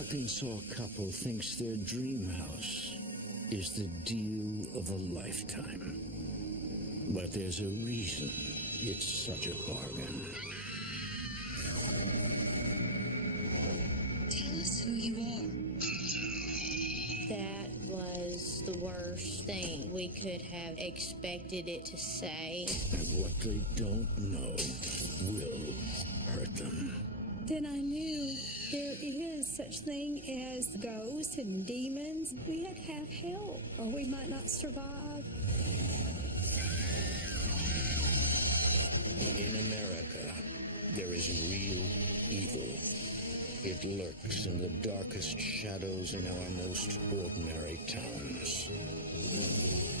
Arkansas couple thinks their dream house is the deal of a lifetime. But there's a reason it's such a bargain. Tell us who you are. That was the worst thing we could have expected it to say. And what they don't know will hurt them. Then I knew there is such thing as ghosts and demons. We had to have help, or we might not survive. In America, there is real evil. It lurks in the darkest shadows in our most ordinary towns.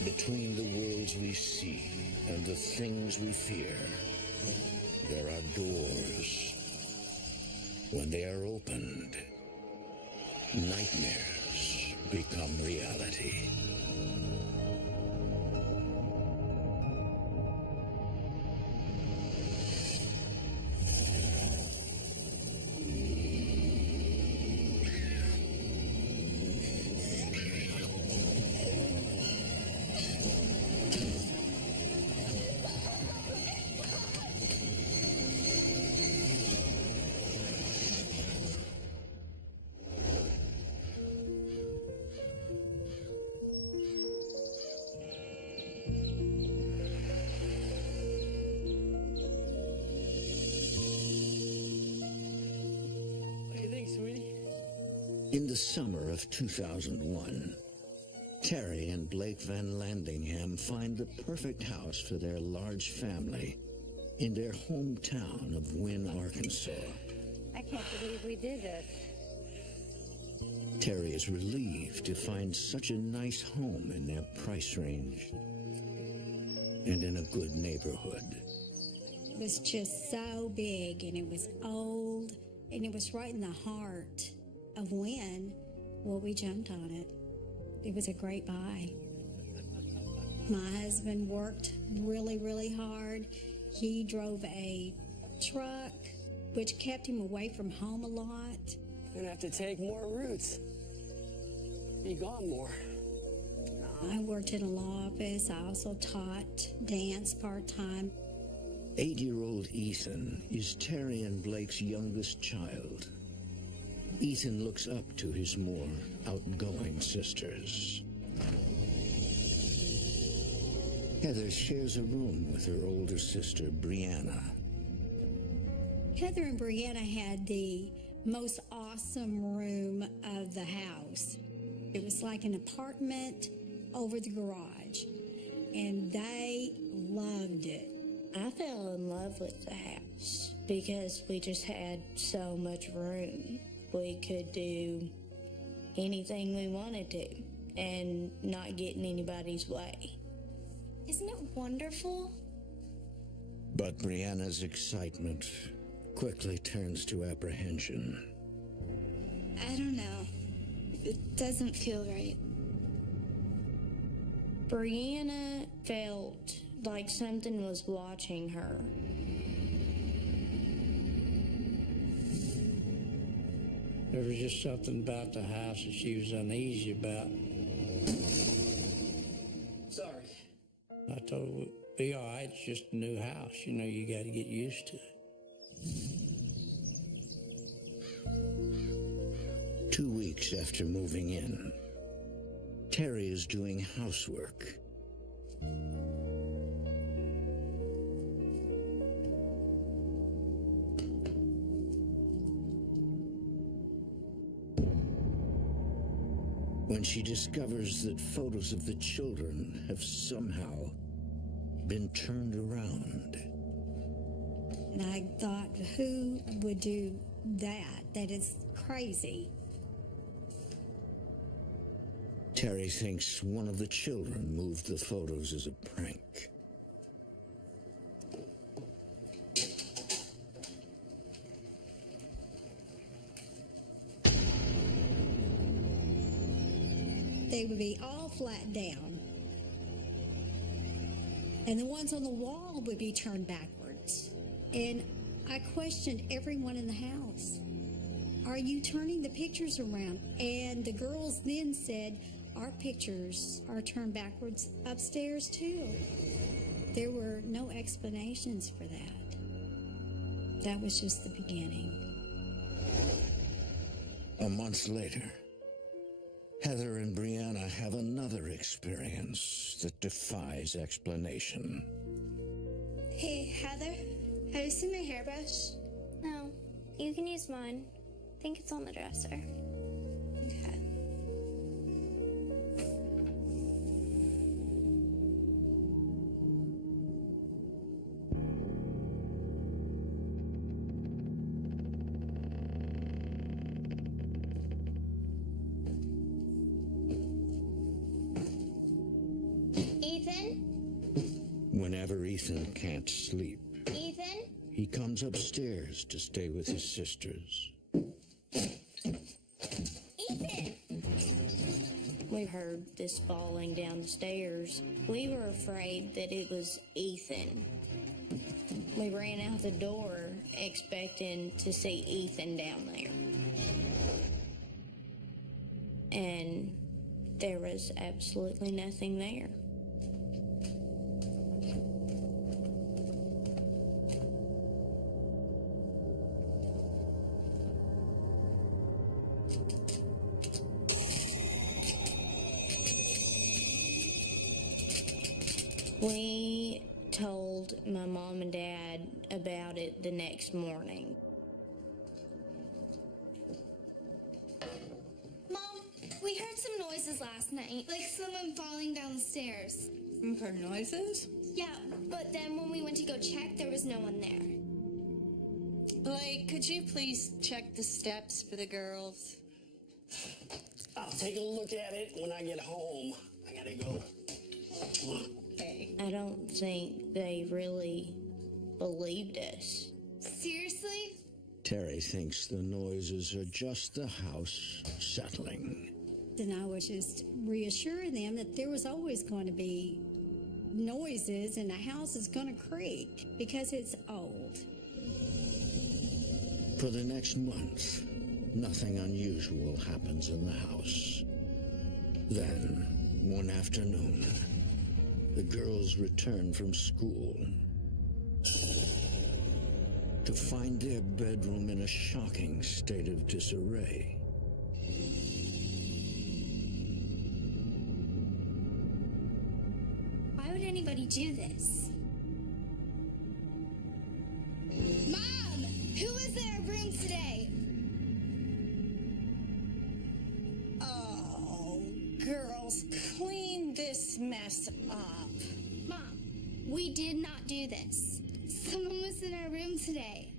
Between the worlds we see and the things we fear, there are doors. When they are opened, nightmares become reality. In the summer of 2001, Terry and Blake Van Landingham find the perfect house for their large family in their hometown of Wynne, Arkansas. I can't believe we did this. Terry is relieved to find such a nice home in their price range and in a good neighborhood. It was just so big, and it was old, and it was right in the heart of Wynne. Well, we jumped on it. It was a great buy. My husband worked really, really hard. He drove a truck, which kept him away from home a lot. Gonna have to take more routes. Be gone more. I worked in a law office. I also taught dance part-time. 8-year-old Ethan is Terry and Blake's youngest child. Ethan looks up to his more outgoing sisters. Heather shares a room with her older sister, Brianna. Heather and Brianna had the most awesome room of the house. It was like an apartment over the garage, and they loved it. I fell in love with the house because we just had so much room. We could do anything we wanted to and not get in anybody's way. Isn't it wonderful? But Brianna's excitement quickly turns to apprehension. I don't know. It doesn't feel right. Brianna felt like something was watching her. There was just something about the house that she was uneasy about. Sorry. I told her, we'd be all right, it's just a new house. You know, you got to get used to it. 2 weeks after moving in, Terry is doing housework. When she discovers that photos of the children have somehow been turned around. And I thought, who would do that? That is crazy. Terry thinks one of the children moved the photos as a prank. They would be all flat down. And the ones on the wall would be turned backwards. And I questioned everyone in the house. are you turning the pictures around? And the girls then said, our pictures are turned backwards upstairs too. There were no explanations for that. That was just the beginning. A month later, Heather and Brianna have another experience that defies explanation. Hey, Heather, have you seen my hairbrush? No, you can use mine. I think it's on the dresser. Okay. Ethan? Whenever Ethan can't sleep, Ethan? he comes upstairs to stay with his sisters. Ethan! We heard this falling down the stairs. We were afraid that it was Ethan. We ran out the door expecting to see Ethan down there. And there was absolutely nothing there. We told my mom and dad about it the next morning. Mom, we heard some noises last night, like someone falling down the stairs. You heard noises? Yeah, but then when we went to go check, there was no one there. Blake, could you please check the steps for the girls? I'll take a look at it when I get home. I gotta go. Okay. I don't think they really believed us. Seriously? Terry thinks the noises are just the house settling. And I was just reassuring them that there was always going to be noises and the house is going to creak because it's old. For the next month, nothing unusual happens in the house. Then, one afternoon, the girls return from school to find their bedroom in a shocking state of disarray. Why would anybody do this? Mom! Who was in our room today? Oh, girls, clean this mess up. Mom, we did not do this. Someone was in our room today.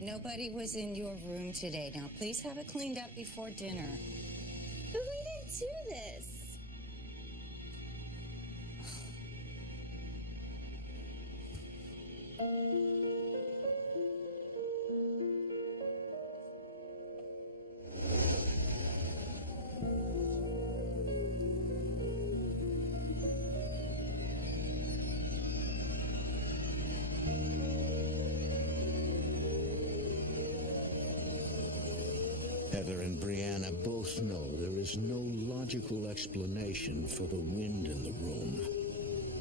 Nobody was in your room today. Now, please have it cleaned up before dinner. But we didn't do this. Heather and Brianna both know there is no logical explanation for the wind in the room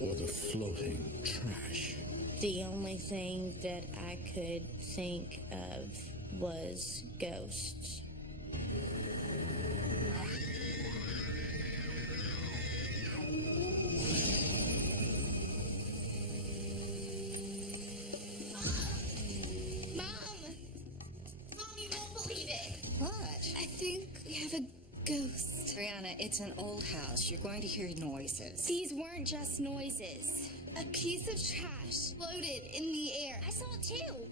or the floating trash. The only thing that I could think of was ghosts. I think we have a ghost. Brianna, it's an old house. You're going to hear noises. These weren't just noises. A piece of trash floated in the air. I saw it too.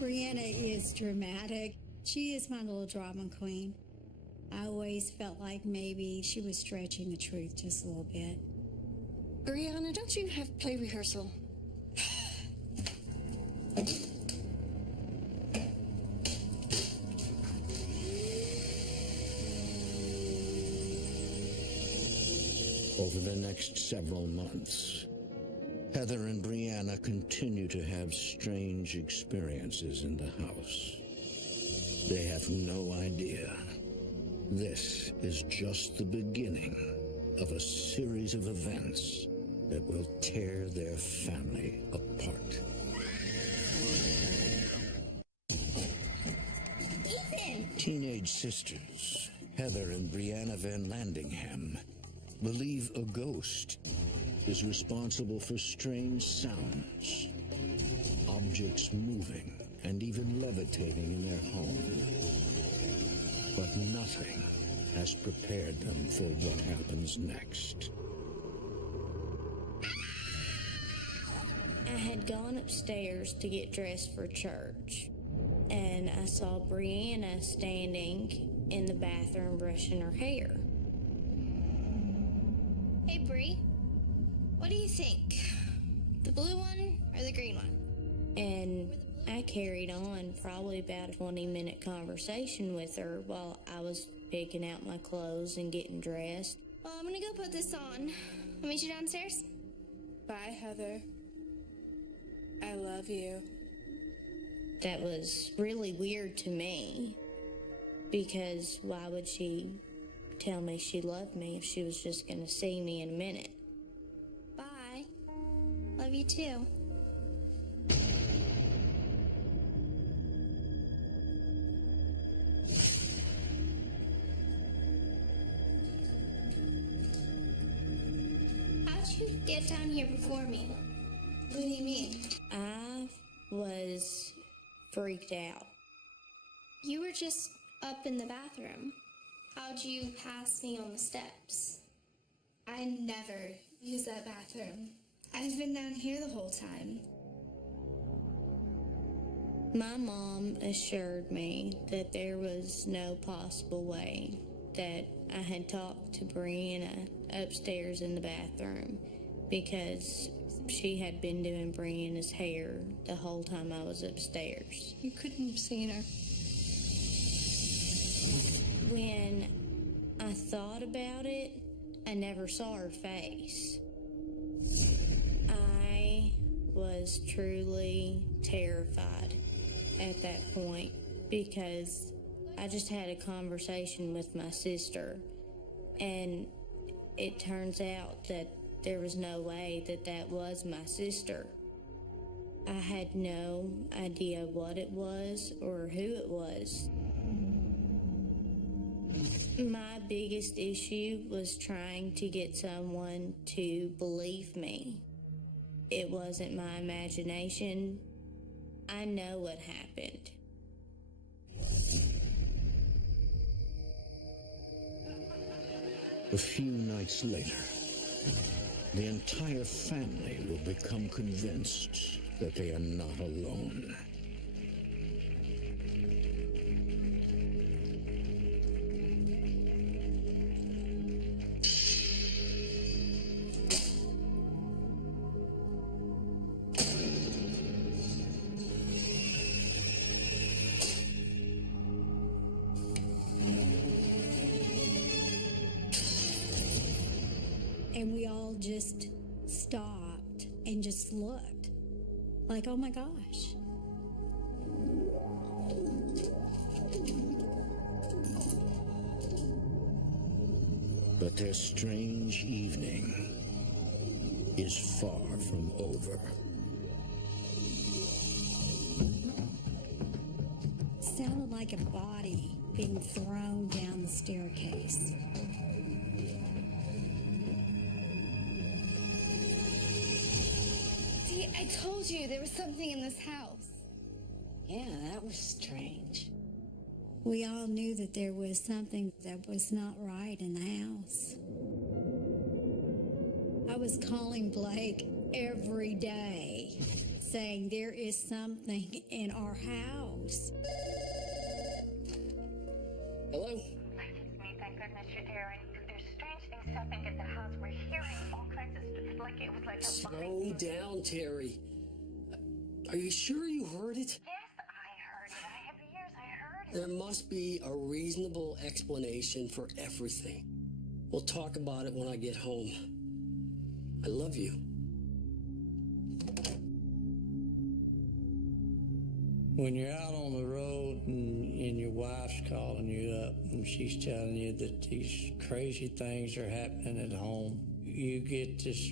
Brianna is dramatic. She is my little drama queen. I always felt like maybe she was stretching the truth just a little bit. Brianna, don't you have play rehearsal? Over the next several months, Heather and Brianna continue to have strange experiences in the house. They have no idea. This is just the beginning of a series of events that will tear their family apart. Ethan! Teenage sisters, Heather and Brianna Van Landingham, believe a ghost is responsible for strange sounds, objects moving and even levitating in their home. But nothing has prepared them for what happens next. I had gone upstairs to get dressed for church, and I saw Brianna standing in the bathroom brushing her hair. Hey, Bree. What do you think? The blue one or the green one? And I carried on probably about a 20-minute conversation with her while I was picking out my clothes and getting dressed. Well, I'm gonna go put this on. I'll meet you downstairs. Bye, Heather. I love you. That was really weird to me, because why would she tell me she loved me if she was just gonna see me in a minute? Bye. Love you too. How'd you get down here before me? What do you mean? I was freaked out. You were just up in the bathroom. How'd you pass me on the steps? I never use that bathroom. I've been down here the whole time. My mom assured me that there was no possible way that I had talked to Brianna upstairs in the bathroom, because she had been doing Brianna's hair the whole time I was upstairs. You couldn't have seen her. When I thought about it, I never saw her face. I was truly terrified at that point, because I just had a conversation with my sister, and it turns out that there was no way that that was my sister. I had no idea what it was or who it was. My biggest issue was trying to get someone to believe me. It wasn't my imagination. I know what happened. A few nights later, the entire family will become convinced that they are not alone. And we all just stopped and just looked like, oh my gosh. But their strange evening is far from over. Sounded like a body being thrown down the staircase. See, I told you there was something in this house. Yeah, that was strange. We all knew that there was something that was not right in the house. I was calling Blake every day, saying there is something in our house. Hello? It's me, thank goodness you're there. And there's strange things happening at the house. We're hearing all kinds of stuff. Like it was like a Slow down, Terry. Are you sure you heard it? Yes, I heard it. I have ears. I heard it. There must be a reasonable explanation for everything. We'll talk about it when I get home. I love you. When you're out on the road and your wife's calling you up and she's telling you that these crazy things are happening at home, you get this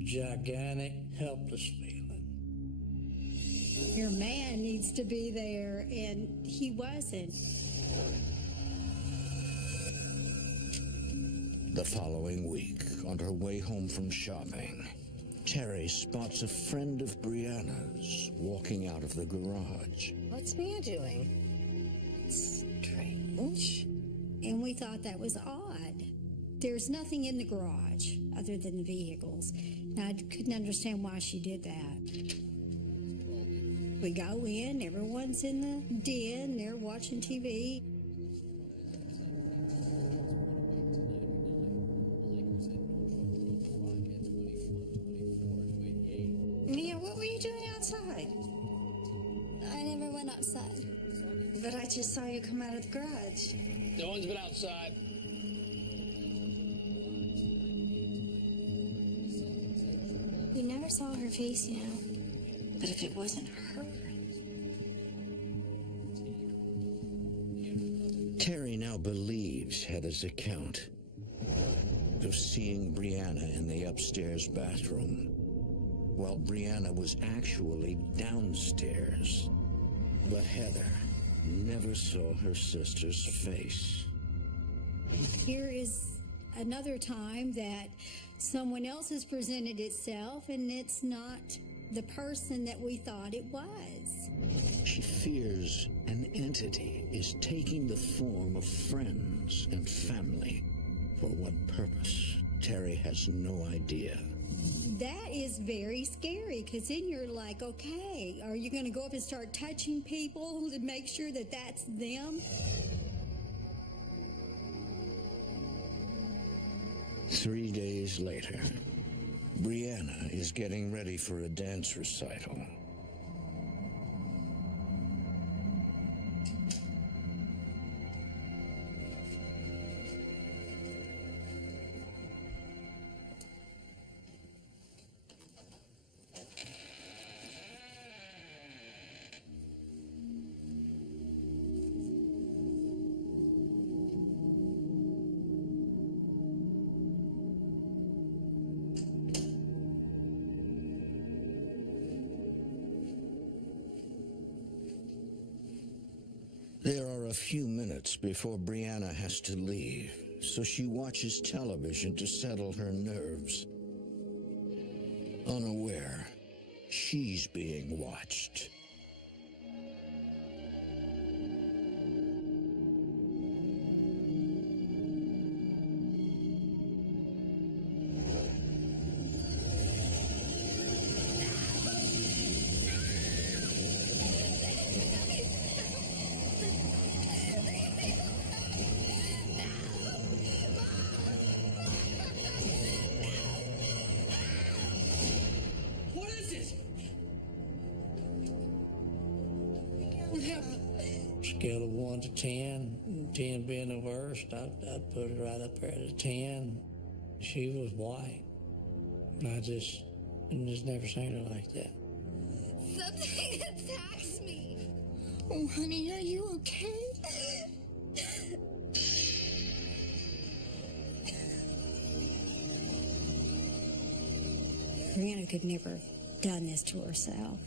gigantic, helpless feeling. Your man needs to be there, and he wasn't. The following week, on her way home from shopping, Terry spots a friend of Brianna's walking out of the garage. What's Mia doing? Strange. And we thought that was odd. There's nothing in the garage other than the vehicles. And I couldn't understand why she did that. We go in, everyone's in the den, they're watching TV. Mia, what were you doing outside? I never went outside. But I just saw you come out of the garage. No one's been outside. We never saw her face, you know. But if it wasn't her... Terry now believes Heather's account of seeing Brianna in the upstairs bathroom, while Brianna was actually downstairs. But Heather never saw her sister's face. Here is another time that someone else has presented itself, and it's not the person that we thought it was. She fears an entity is taking the form of friends and family. For what purpose, Terry has no idea. That is very scary, because then you're like, okay, are you going to go up and start touching people to make sure that that's them? 3 days later, Brianna is getting ready for a dance recital. There are a few minutes before Brianna has to leave, so she watches television to settle her nerves. Unaware, she's being watched. Scale of 1 to 10, 10 being the worst, I'd put it right up there at a 10. She was white. I just never seen her like that. Something attacks me. Oh, honey, are you okay? Brianna could never have done this to herself.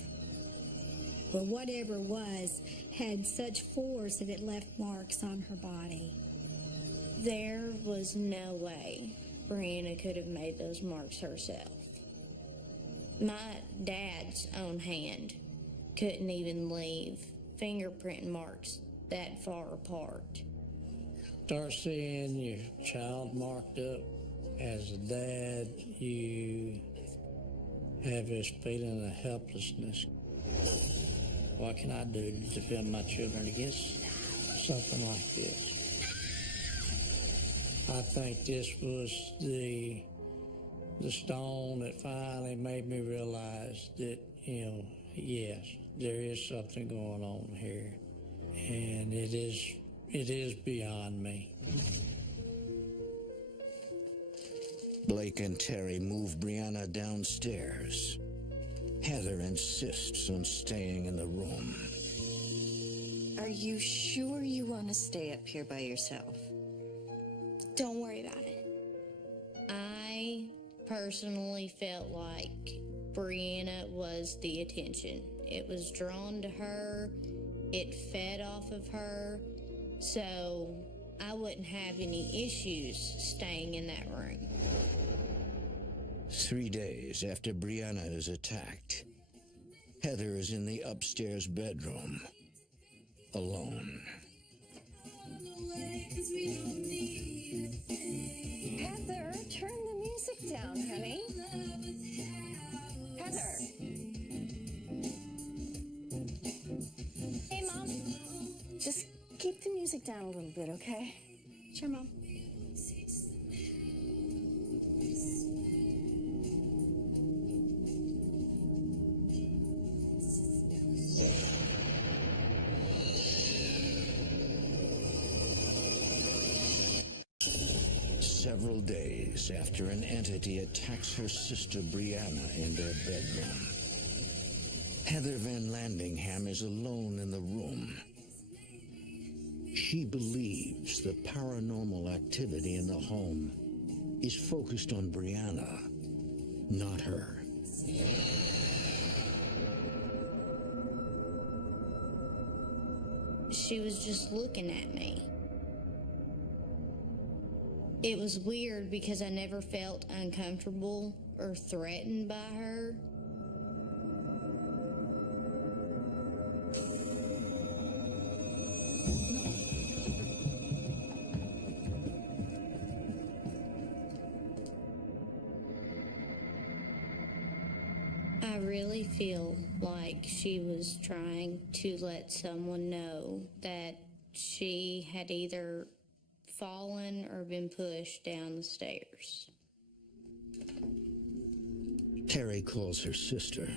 But whatever it was had such force that it left marks on her body. There was no way Brianna could have made those marks herself. My dad's own hand couldn't even leave fingerprint marks that far apart. Start seeing your child marked up. As a dad, you have this feeling of helplessness. What can I do to defend my children against something like this? I think this was the stone that finally made me realize that, yes, there is something going on here, and it is beyond me. Blake and Terry move Brianna downstairs. Heather insists on staying in the room. Are you sure you want to stay up here by yourself? Don't worry about it. I personally felt like Brianna was the attention. It was drawn to her. It fed off of her. So I wouldn't have any issues staying in that room. 3 days after Brianna is attacked, Heather is in the upstairs bedroom, alone. Heather, turn the music down, honey. Heather. Hey, Mom. Just keep the music down a little bit, okay? Sure, Mom. Several days after an entity attacks her sister Brianna in their bedroom, Heather Van Landingham is alone in the room. She believes the paranormal activity in the home is focused on Brianna, not her. She was just looking at me. It was weird because I never felt uncomfortable or threatened by her. I really feel like she was trying to let someone know that she had either fallen or been pushed down the stairs. Terry calls her sister,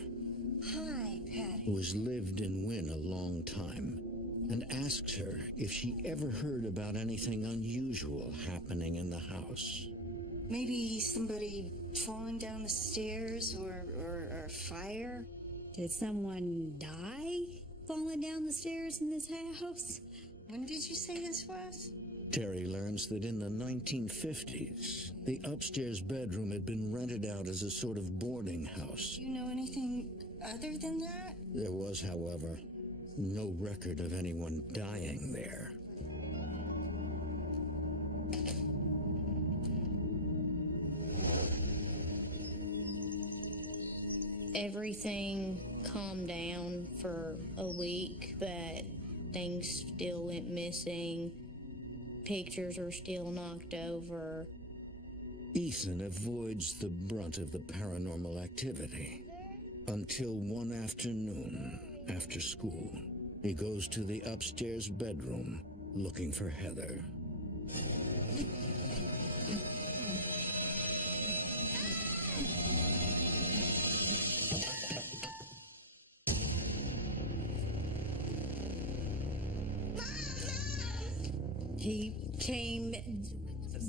Hi, Patty. who has lived in Wynn a long time, and asks her if she ever heard about anything unusual happening in the house. Maybe somebody falling down the stairs or fire? Did someone die falling down the stairs in this house? When did you say this was? Terry learns that in the 1950s, the upstairs bedroom had been rented out as a sort of boarding house. Do you know anything other than that? There was, however, no record of anyone dying there. Everything calmed down for a week, but things still went missing. Pictures were still knocked over. Ethan avoids the brunt of the paranormal activity until one afternoon after school, he goes to the upstairs bedroom looking for Heather. He came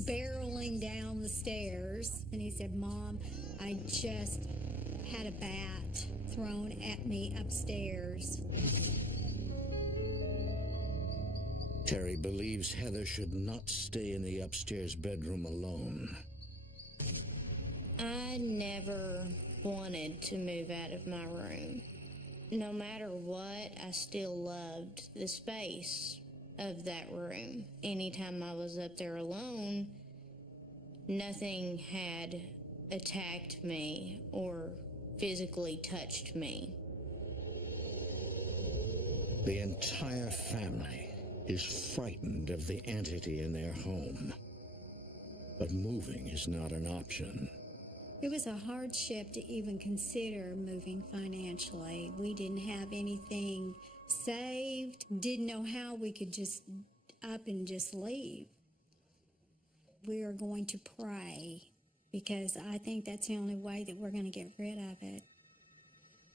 barreling down the stairs, and he said, Mom, I just had a bat thrown at me upstairs. Terry believes Heather should not stay in the upstairs bedroom alone. I never wanted to move out of my room. No matter what, I still loved the space of that room. Anytime I was up there alone, nothing had attacked me or physically touched me. The entire family is frightened of the entity in their home, but moving is not an option. It was a hardship to even consider moving financially. We didn't have anything saved, didn't know how we could just up and just leave. We are going to pray, because I think that's the only way that we're going to get rid of it.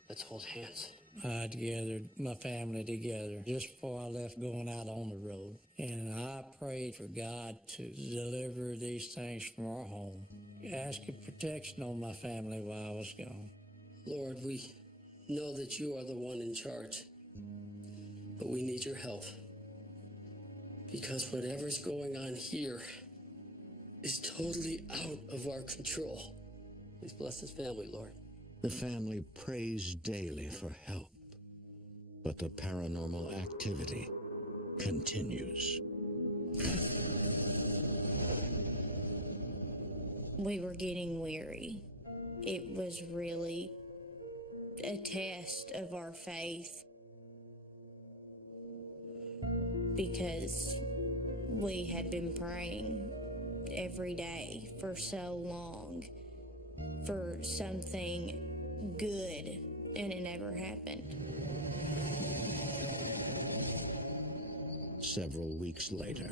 Let's hold hands. I gathered my family together just before I left going out on the road. And I prayed for God to deliver these things from our home. Asking protection on my family while I was gone. Lord, we know that you are the one in charge. But we need your help. Because whatever's going on here is totally out of our control. Please bless this family, Lord. The family prays daily for help, but the paranormal activity continues. We were getting weary. It was really a test of our faith because we had been praying every day for so long for something good, and it never happened. Several weeks later,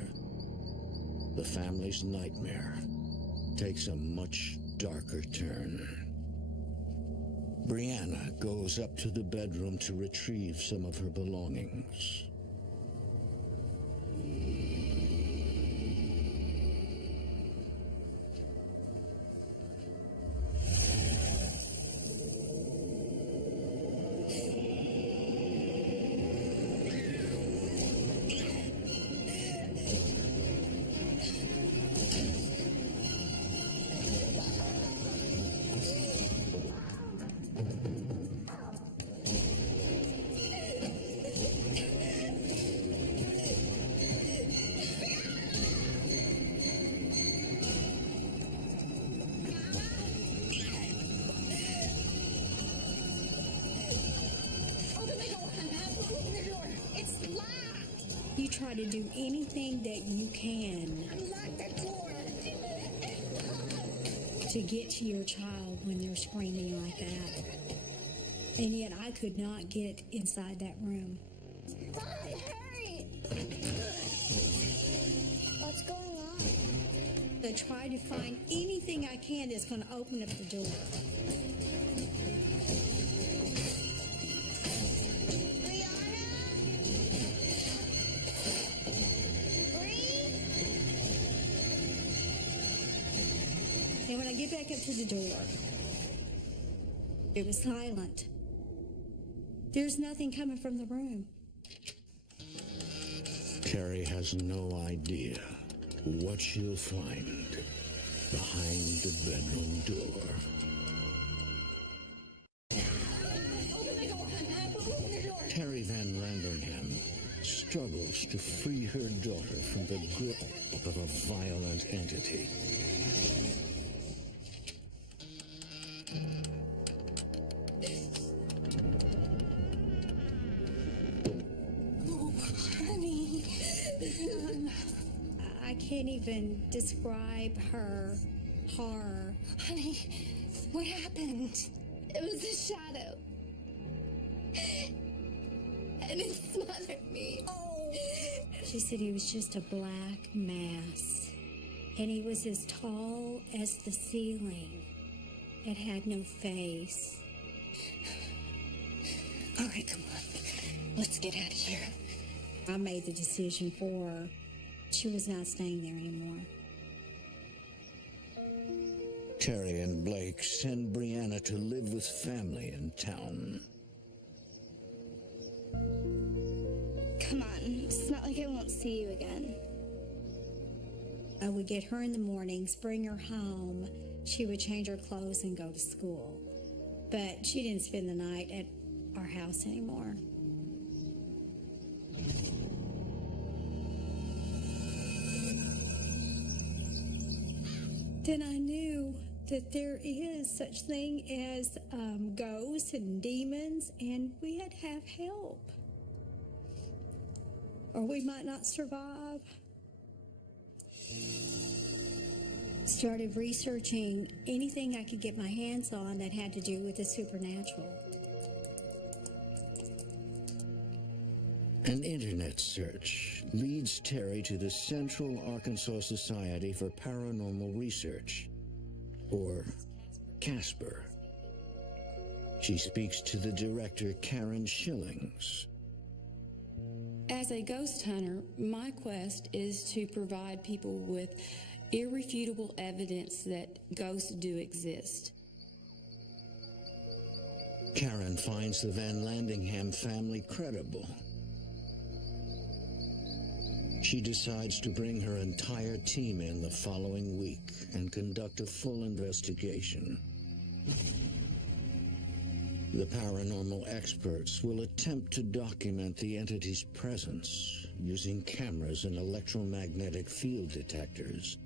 the family's nightmare takes a much darker turn. Brianna goes up to the bedroom to retrieve some of her belongings. You try to do anything that you can Unlock the door. to get to your child when they're screaming like that. And yet I could not get inside that room. Hurry! What's going on? I try to find anything I can that's going to open up the door. And when I get back up to the door, it was silent. There's nothing coming from the room. Terry has no idea what she'll find behind the bedroom door. Terry Van Landingham struggles to free her daughter from the grip of a violent entity. I can't even describe her horror. Honey, what happened? It was a shadow. And it smothered me. Oh. She said he was just a black mass. And he was as tall as the ceiling. It had no face. All right, come on. Let's get out of here. I made the decision for her. She was not staying there anymore. Terry and Blake send Brianna to live with family in town. Come on, it's not like I won't see you again. I would get her in the mornings, bring her home. She would change her clothes and go to school. But she didn't spend the night at our house anymore. Then I knew that there is such thing as ghosts and demons, and we had to have help, or we might not survive. Started researching anything I could get my hands on that had to do with the supernatural. An internet search leads Terry to the Central Arkansas Society for Paranormal Research, or CASPER. She speaks to the director, Karen Schillings. As a ghost hunter, my quest is to provide people with irrefutable evidence that ghosts do exist. Karen finds the Van Landingham family credible. She decides to bring her entire team in the following week and conduct a full investigation. The paranormal experts will attempt to document the entity's presence using cameras and electromagnetic field detectors.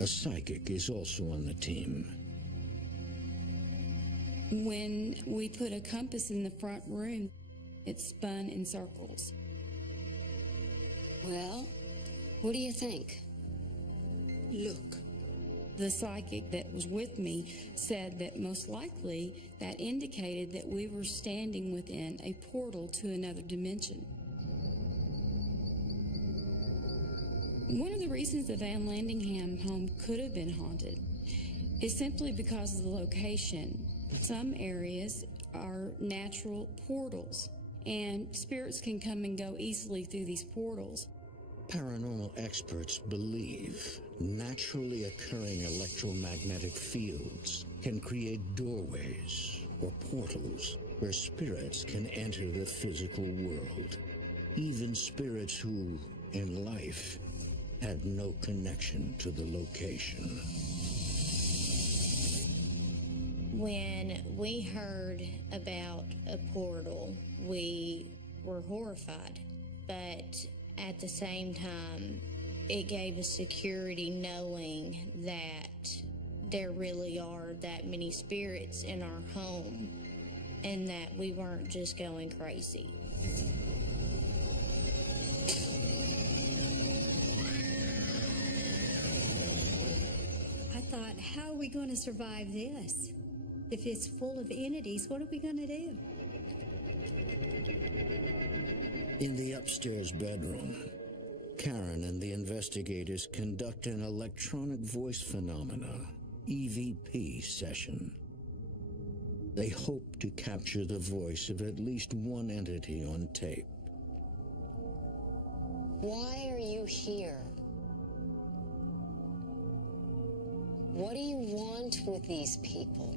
A psychic is also on the team. When we put a compass in the front room, it spun in circles. Well, what do you think? Look. The psychic that was with me said that most likely that indicated that we were standing within a portal to another dimension. One of the reasons the Van Landingham home could have been haunted is simply because of the location. Some areas are natural portals, and spirits can come and go easily through these portals. Paranormal experts believe naturally occurring electromagnetic fields can create doorways or portals where spirits can enter the physical world. Even spirits who, in life, had no connection to the location. When we heard about a portal, we were horrified, but at the same time, it gave us security knowing that there really are that many spirits in our home and that we weren't just going crazy. I thought, how are we going to survive this? If it's full of entities, what are we going to do? In the upstairs bedroom, Karen and the investigators conduct an electronic voice phenomena, EVP session. They hope to capture the voice of at least one entity on tape. Why are you here? What do you want with these people?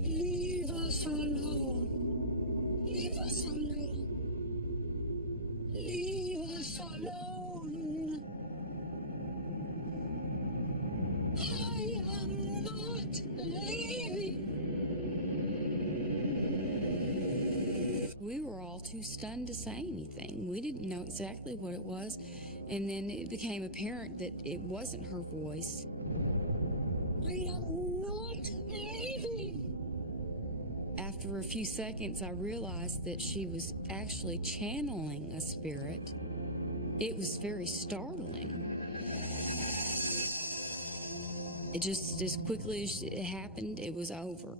Leave us alone. Leave us alone. Leave us alone. I am not leaving. We were all too stunned to say anything. We didn't know exactly what it was, and then it became apparent that it wasn't her voice. I am not leaving. After a few seconds, I realized that she was actually channeling a spirit. It was very startling. It just, as quickly as it happened, it was over.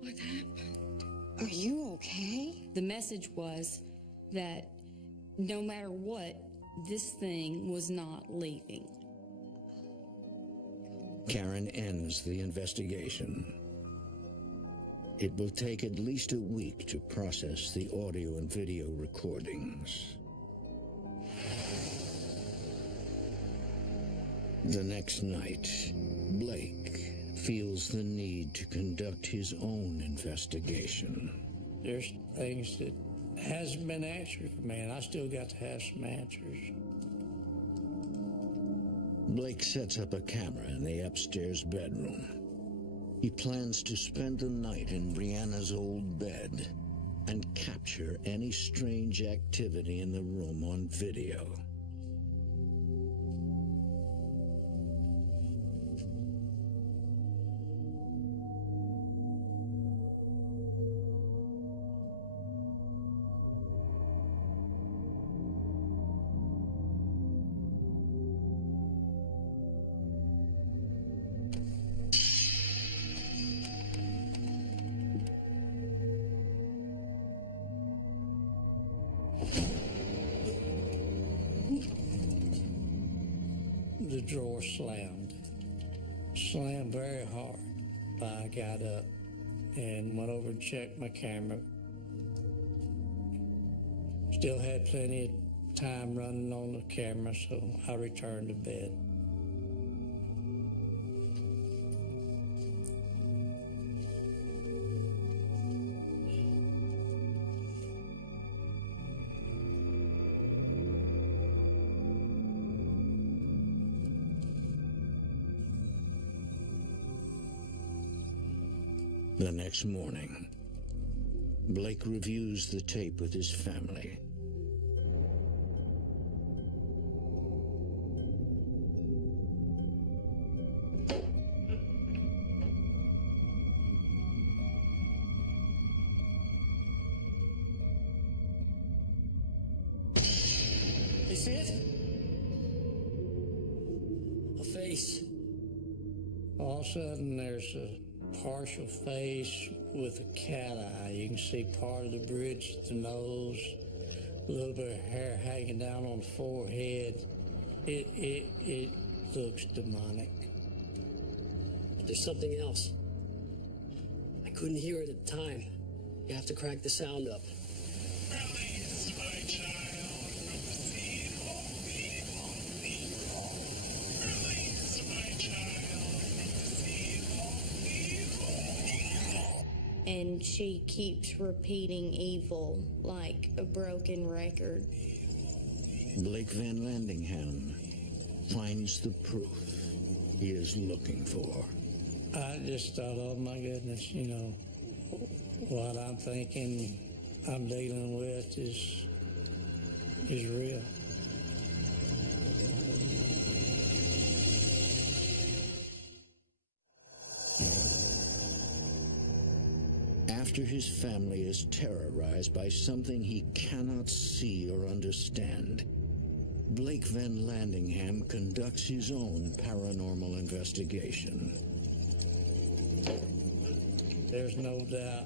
What happened? Are you okay? The message was that no matter what, this thing was not leaving. Karen ends the investigation. It will take at least a week to process the audio and video recordings. The next night, Blake feels the need to conduct his own investigation. There's things that hasn't been answered for me, and I still got to have some answers. Blake sets up a camera in the upstairs bedroom. He plans to spend the night in Brianna's old bed and capture any strange activity in the room on video. The drawer slammed very hard. I got up and went over and checked my camera. Still had plenty of time running on the camera, so I returned to bed. The next morning, Blake reviews the tape with his family. You see it? A face. All of a sudden, there's a partial face with a cat eye. You can see part of the bridge, the nose, a little bit of hair hanging down on the forehead. It looks demonic. But there's something else. I couldn't hear it at the time. You have to crank the sound up. Release my child from the evil, evil, evil. Release my child from the evil, evil. And she keeps repeating evil like a broken record. Blake Van Landingham finds the proof he is looking for. I just thought, oh my goodness, you know, what I'm thinking I'm dealing with is real. After his family is terrorized by something he cannot see or understand, Blake Van Landingham conducts his own paranormal investigation. There's no doubt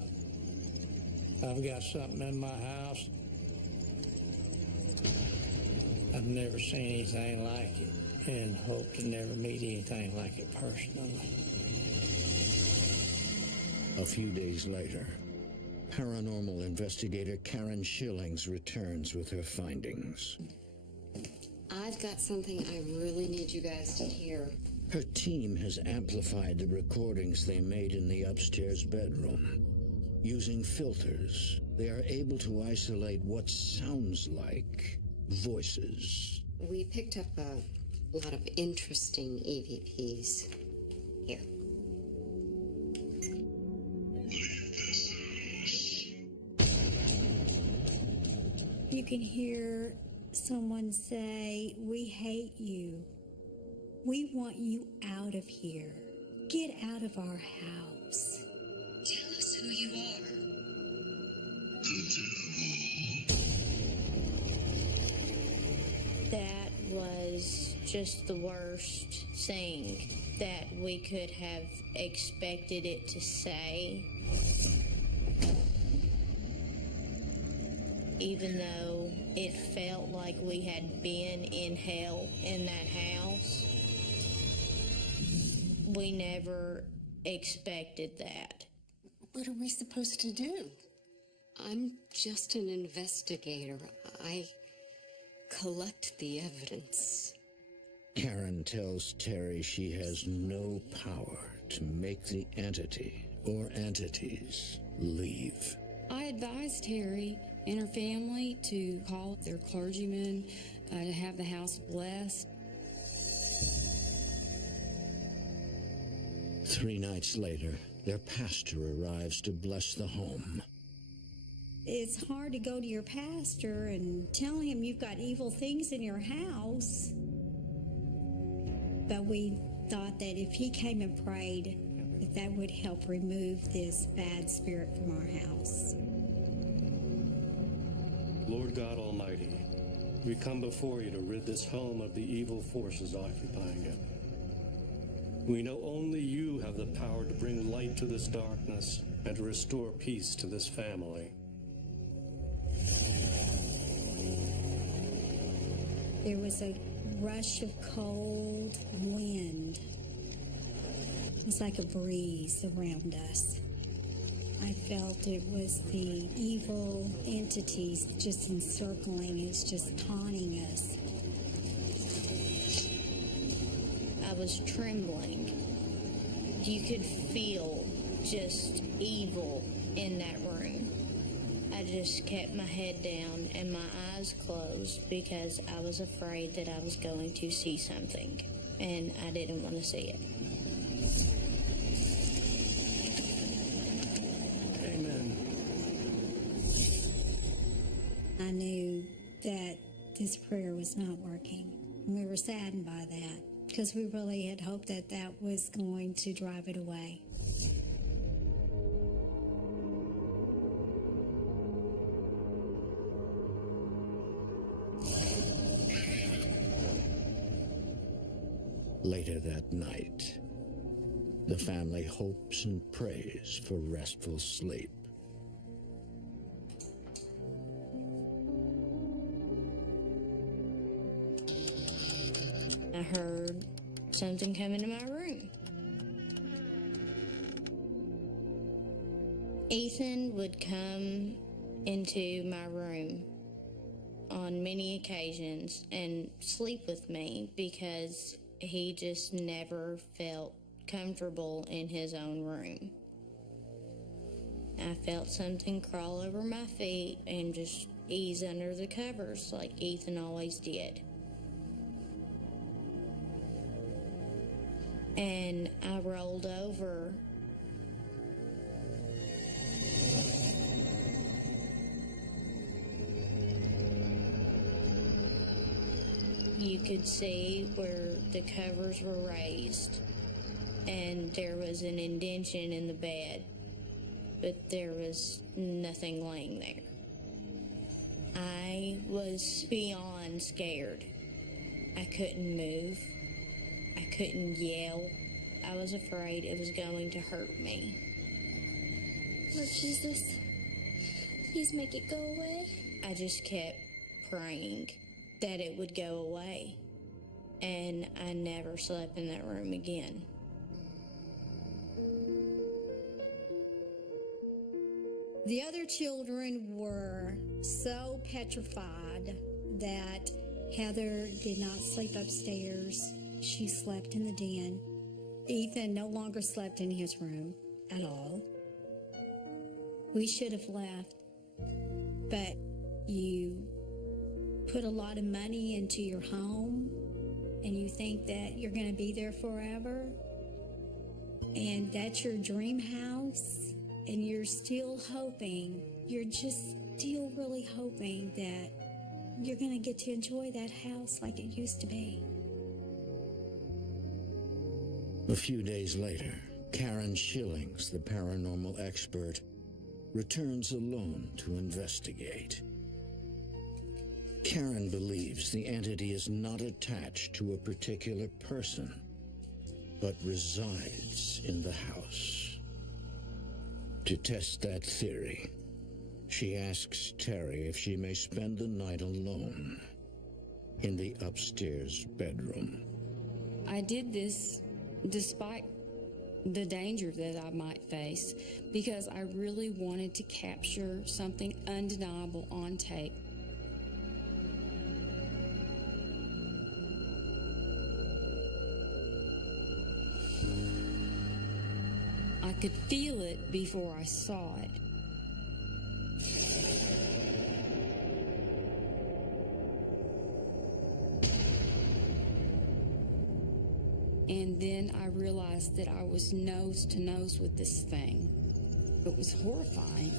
I've got something in my house. I've never seen anything like it and hope to never meet anything like it personally. A few days later, paranormal investigator Karen Schillings returns with her findings. I've got something I really need you guys to hear. Her team has amplified the recordings they made in the upstairs bedroom. Using filters, they are able to isolate what sounds like voices. We picked up a lot of interesting EVPs. Here. You can hear someone say, "We hate you. We want you out of here. Get out of our house. Tell us who you are." That was just the worst thing that we could have expected it to say. Even though it felt like we had been in hell in that house, we never expected that. What are we supposed to do? I'm just an investigator. I collect the evidence. Karen tells Terry she has no power to make the entity or entities leave. I advised Terry and her family to call their clergyman to have the house blessed. 3 nights later, their pastor arrives to bless the home. It's hard to go to your pastor and tell him you've got evil things in your house. But we thought that if he came and prayed, that would help remove this bad spirit from our house. Lord God Almighty, we come before you to rid this home of the evil forces occupying it. We know only you have the power to bring light to this darkness and to restore peace to this family. There was a rush of cold wind. It was like a breeze around us. I felt it was the evil entities just encircling us, just taunting us. I was trembling. You could feel just evil in that room. I just kept my head down and my eyes closed because I was afraid that I was going to see something, and I didn't want to see it. I knew that this prayer was not working. And we were saddened by that because we really had hoped that that was going to drive it away. Later that night, the family hopes and prays for restful sleep. I heard something come into my room. Ethan would come into my room on many occasions and sleep with me because he just never felt comfortable in his own room. I felt something crawl over my feet and just ease under the covers like Ethan always did. And I rolled over. You could see where the covers were raised, and there was an indentation in the bed, but there was nothing laying there. I was beyond scared. I couldn't move. I couldn't yell. I was afraid it was going to hurt me. Lord Jesus, please make it go away. I just kept praying that it would go away, and I never slept in that room again. The other children were so petrified that Heather did not sleep upstairs. She slept in the den. Ethan no longer slept in his room at all. We should have left, but you put a lot of money into your home and you think that you're going to be there forever, and that's your dream house, and you're still hoping, you're just still really hoping that you're going to get to enjoy that house like it used to be. A few days later, Karen Schillings, the paranormal expert, returns alone to investigate. Karen believes the entity is not attached to a particular person, but resides in the house. To test that theory, she asks Terry if she may spend the night alone in the upstairs bedroom. I did this despite the danger that I might face because I really wanted to capture something undeniable on tape. I could feel it before I saw it. And then I realized that I was nose to nose with this thing. It was horrifying.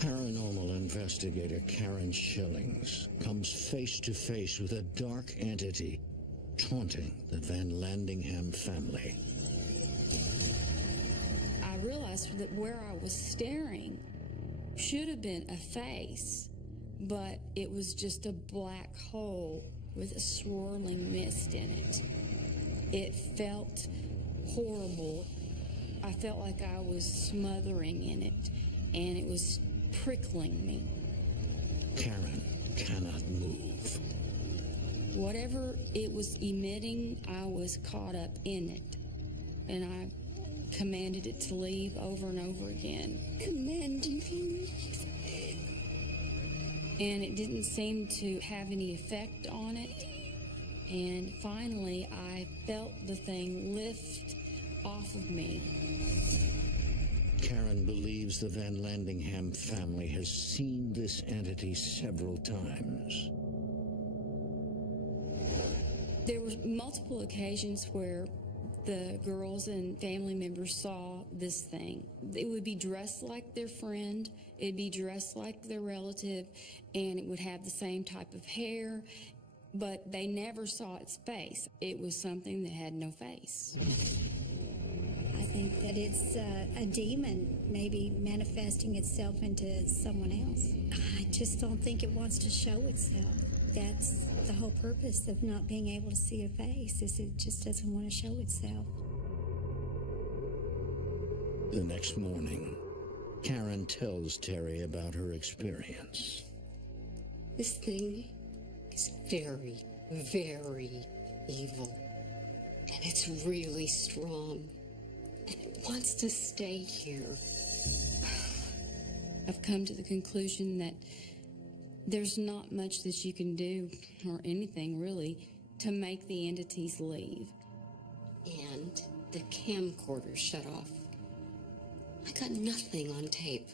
Paranormal investigator Karen Schillings comes face to face with a dark entity taunting the Van Landingham family. I realized that where I was staring should have been a face, but it was just a black hole with a swirling mist in it. It felt horrible. I felt like I was smothering in it, and it was prickling me. Karen cannot move. Whatever it was emitting, I was caught up in it, and I commanded it to leave over and over again. Commanding him. And it didn't seem to have any effect on it. And finally, I felt the thing lift off of me. Karen believes the Van Landingham family has seen this entity several times. There were multiple occasions where the girls and family members saw this thing. It would be dressed like their friend, it'd be dressed like their relative, and it would have the same type of hair, but they never saw its face. It was something that had no face. I think that it's a demon maybe manifesting itself into someone else. I just don't think it wants to show itself. That's the whole purpose of not being able to see a face, is it just doesn't want to show itself. The next morning, Karen tells Terry about her experience. This thing is very, very evil. And it's really strong. And it wants to stay here. I've come to the conclusion that there's not much that you can do, or anything really, to make the entities leave. And the camcorder shut off. I got nothing on tape.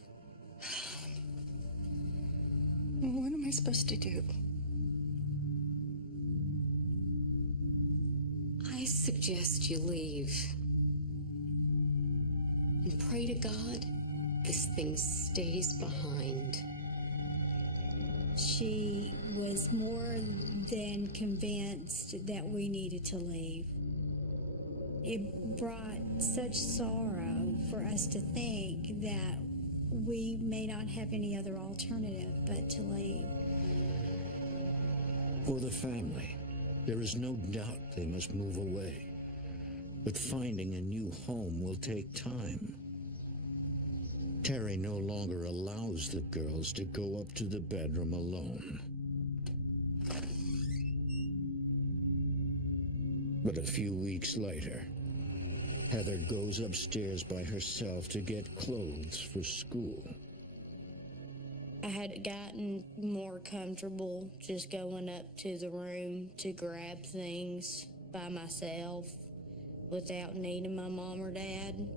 What am I supposed to do? I suggest you leave. And pray to God this thing stays behind. She was more than convinced that we needed to leave. It brought such sorrow for us to think that we may not have any other alternative but to leave. For the family, there is no doubt they must move away. But finding a new home will take time. Terry no longer allows the girls to go up to the bedroom alone. But a few weeks later, Heather goes upstairs by herself to get clothes for school. I had gotten more comfortable just going up to the room to grab things by myself without needing my mom or dad.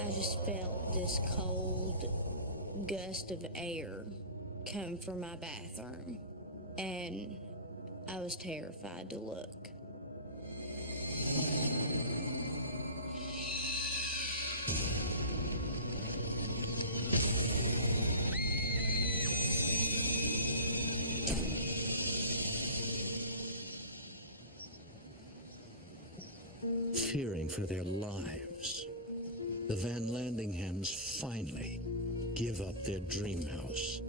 I just felt this cold gust of air come from my bathroom, and I was terrified to look. Fearing for their lives, the Van Landinghams finally give up their dream house.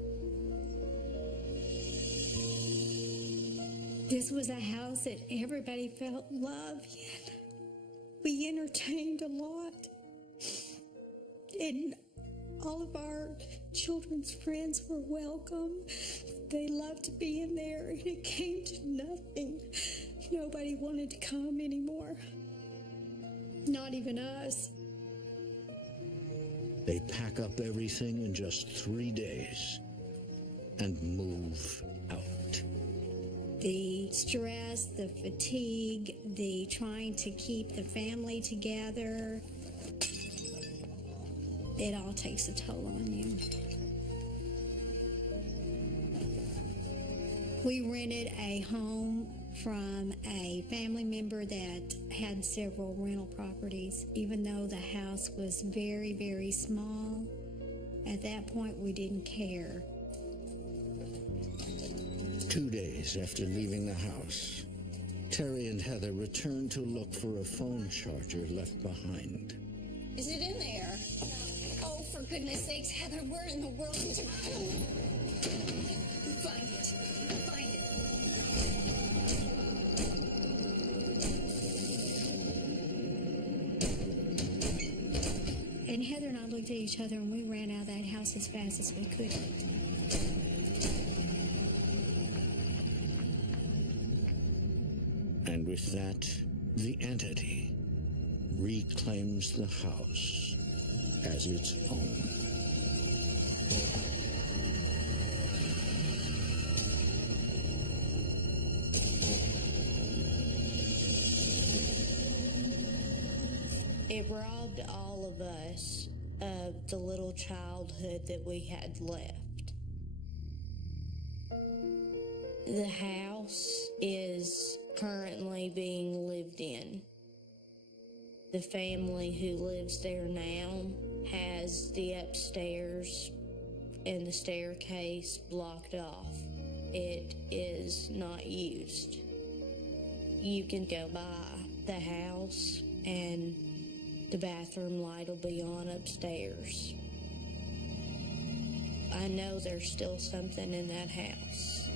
This was a house that everybody felt love in. We entertained a lot. And all of our children's friends were welcome. They loved to be in there, and it came to nothing. Nobody wanted to come anymore. Not even us. They pack up everything in just 3 days and move out. The stress, the fatigue, the trying to keep the family together, it all takes a toll on you. We rented a home from a family member that had several rental properties. Even though the house was very, very small, at that point we didn't care. 2 days after leaving the house, Terry and Heather returned to look for a phone charger left behind. Is it in there? Oh, for goodness sakes, Heather, where in the world is it? Find it. Find it. And Heather and I looked at each other, and we ran out of that house as fast as we could. And with that, the entity reclaims the house as its own. It robbed all of us of the little childhood that we had left. The house is currently being lived in. The family who lives there now has the upstairs and the staircase blocked off. It is not used. You can go by the house and the bathroom light will be on upstairs. I know there's still something in that house.